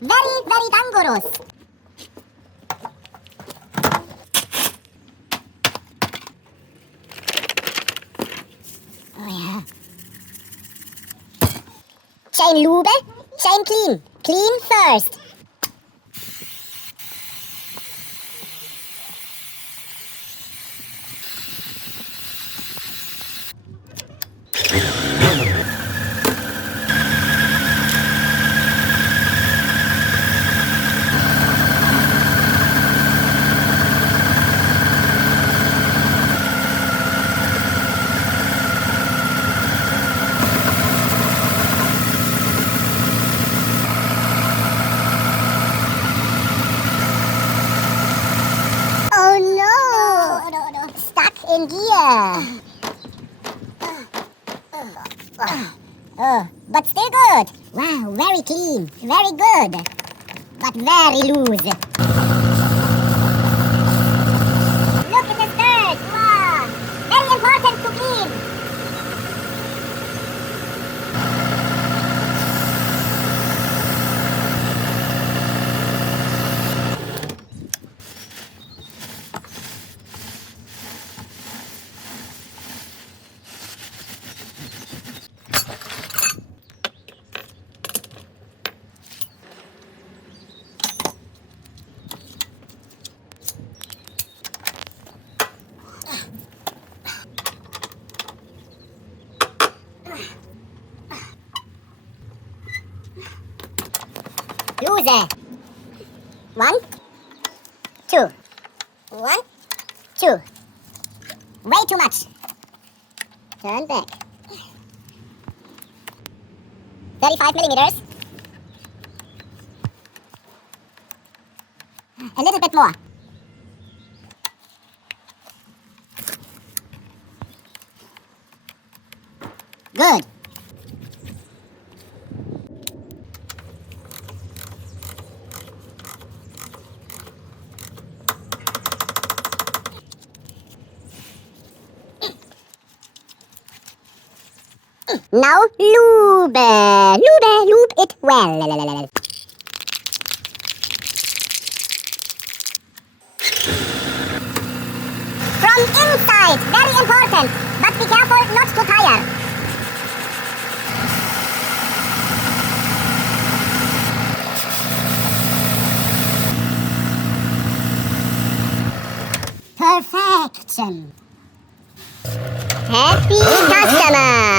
Very, very dangerous. Oh yeah. Chain lube, chain clean. Clean first. Stuck in gear. But still good. Wow, very clean, very good, but very loose. Look at the dirt. Wow, very important to clean. Loose. 1, 2. 1, 2. Way too much. Turn back. 35 millimeters. A little bit more. Good. Now lube. Lube it well. From inside, very important, but be careful not to tire. Perfection. Happy customer.